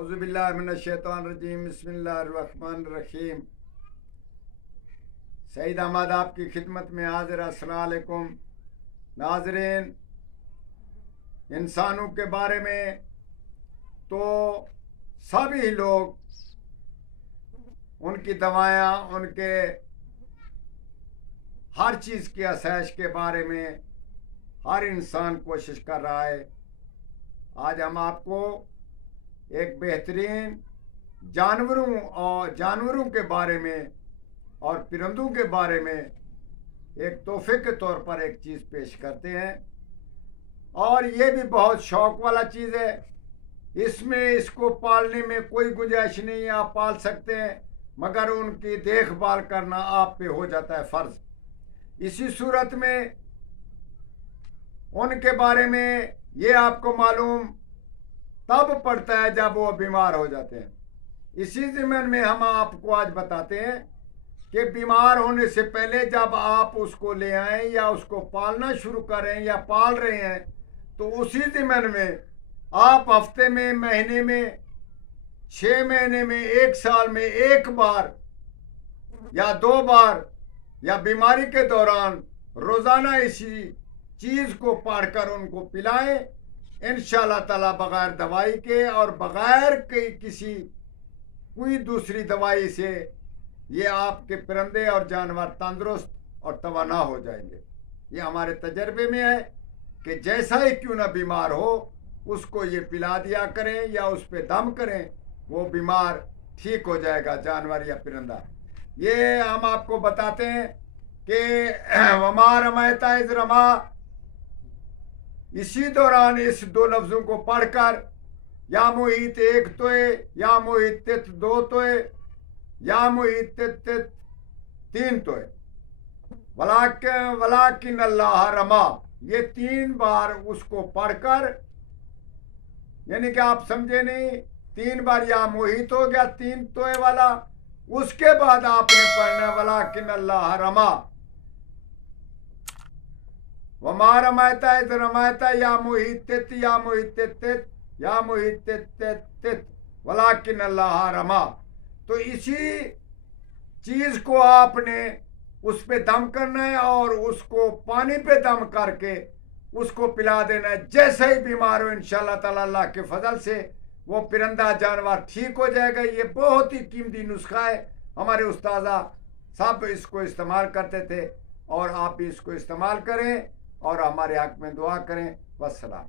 औज़ुबिल्लाहिमिनश्शैतानिर्रजीम बिस्मिल्लाहिर्रहमानिर्रहीम। सईद अहमद आपकी खिदमत में हाजिर। अस्सलाम वालेकुम नाज़रीन। इंसानों के बारे में तो सभी लोग उनकी दवायाँ, उनके हर चीज़ की आसाइश के बारे में हर इंसान कोशिश कर रहा है। आज हम आपको एक बेहतरीन जानवरों के बारे में और परिंदों के बारे में एक तोहफे के तौर पर एक चीज़ पेश करते हैं, और ये भी बहुत शौक वाला चीज़ है। इसमें इसको पालने में कोई गुंजाइश नहीं है, आप पाल सकते हैं, मगर उनकी देखभाल करना आप पे हो जाता है फ़र्ज़। इसी सूरत में उनके बारे में ये आपको मालूम तब पड़ता है जब वो बीमार हो जाते हैं। इसी ज़िम्मन में हम आपको आज बताते हैं कि बीमार होने से पहले जब आप उसको ले आएँ या उसको पालना शुरू करें या पाल रहे हैं, तो उसी ज़िम्मन में आप हफ्ते में, महीने में, 6 महीने में, 1 साल में 1 बार या 2 बार या बीमारी के दौरान रोज़ाना इसी चीज़ को पढ़कर उनको पिलाएं। इंशाअल्लाह ताला बग़ैर दवाई के और बग़ैर कोई दूसरी दवाई से ये आपके परिंदे और जानवर तंदुरुस्त और तवाना हो जाएंगे। ये हमारे तजर्बे में है कि जैसा ही क्यों ना बीमार हो, उसको ये पिला दिया करें या उस पर दम करें, वो बीमार ठीक हो जाएगा, जानवर या परिंदा। ये हम आपको बताते हैं कि वमा रमैता इज़ रमा। इसी दौरान इस 2 लफ्ज़ों को पढ़कर या मुहीत 1 तोए, या मुहीत 2 तोए, या मुहीत 3 तोए, वलाकिन अल्लाह रमा। ये 3 बार उसको पढ़कर, यानी कि आप समझे नहीं, 3 बार या मुहीत हो गया 3 तोए वाला, उसके बाद आपने पढ़ना वलाकिन अल्लाह रमा। वमा रमैता इज़ रमैता या मुहीत या मुहीत या मुहीत वलाकिन अल्लाह रमा। तो इसी चीज़ को आपने उस पे दम करना है और उसको पानी पे दम करके उसको पिला देना है। जैसे ही बीमार हो, इंशाअल्लाह ताला अल्लाह के फजल से वो परिंदा जानवर ठीक हो जाएगा। ये बहुत ही कीमती नुस्खा है। हमारे उस्तादा सब इसको इस्तेमाल करते थे, और आप भी इसको इस्तेमाल करें और हमारे हक में दुआ करें। वस्सलाम।